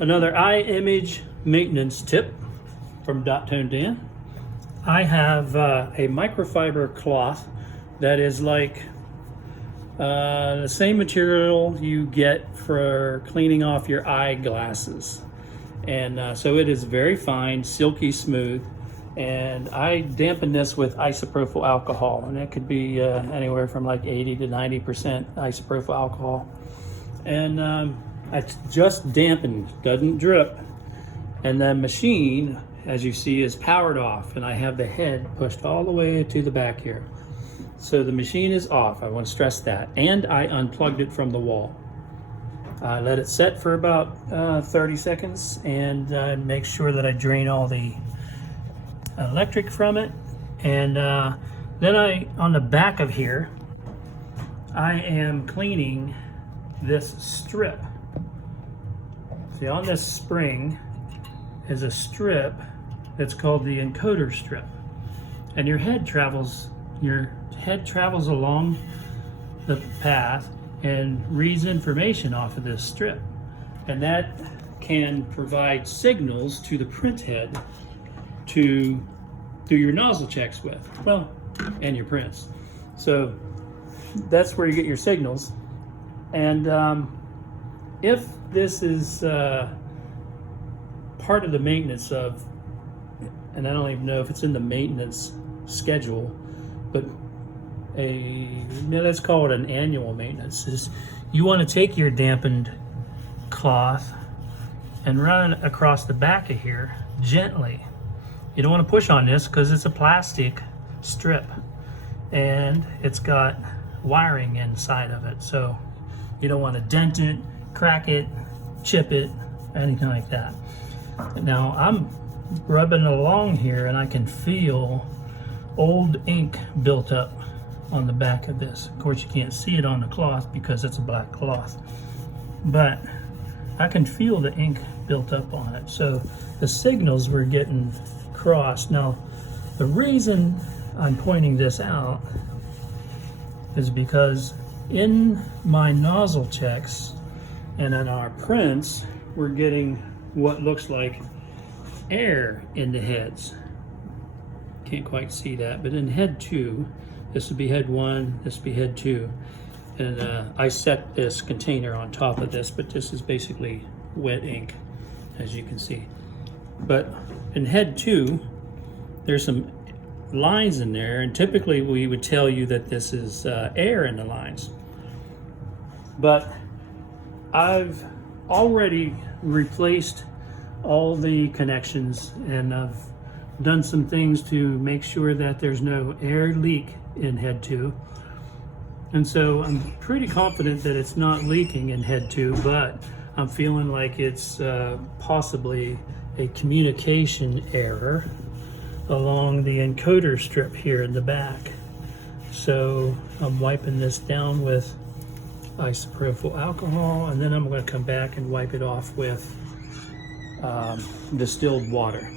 Another eye image maintenance tip from Dot Tone Dan. I have a microfiber cloth that is like the same material you get for cleaning off your eyeglasses. And so it is very fine, silky smooth. And I dampen this with isopropyl alcohol, and it could be anywhere from like 80 to 90% isopropyl alcohol. And it's just dampened, doesn't drip. And the machine, as you see, is powered off, and I have the head pushed all the way to the back here. So the machine is off, I want to stress that. And I unplugged it from the wall. I let it set for about 30 seconds and make sure that I drain all the electric from it. And then on the back of here, I am cleaning this strip. See, on this spring is a strip that's called the encoder strip. And your head travels along the path and reads information off of this strip. And that can provide signals to the print head to do your nozzle checks with, well, and your prints. So that's where you get your signals. And if this is part of the maintenance of, and I don't even know if it's in the maintenance schedule, but let's call it an annual maintenance, is you want to take your dampened cloth and run across the back of here gently. You don't want to push on this because it's a plastic strip and it's got wiring inside of it. So you don't want to dent it, crack it, chip it, anything like that. Now I'm rubbing along here and I can feel old ink built up on the back of this. Of course you can't see it on the cloth because it's a black cloth, but I can feel the ink built up on it. So the signals were getting crossed. Now the reason I'm pointing this out is because in my nozzle checks and in our prints, we're getting what looks like air in the heads. Can't quite see that, but in head 2, this would be head 1, this would be head 2. And I set this container on top of this, but this is basically wet ink, as you can see. But in head 2, there's some lines in there, and typically we would tell you that this is air in the lines. But I've already replaced all the connections, and I've done some things to make sure that there's no air leak in head 2. And so I'm pretty confident that it's not leaking in head 2, but I'm feeling like it's possibly a communication error along the encoder strip here in the back. So I'm wiping this down with isopropyl alcohol, and then I'm going to come back and wipe it off with distilled water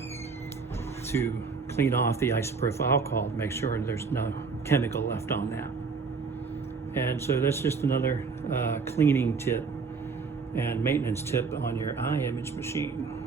to clean off the isopropyl alcohol to make sure there's no chemical left on that. And so that's just another cleaning tip and maintenance tip on your eye image machine.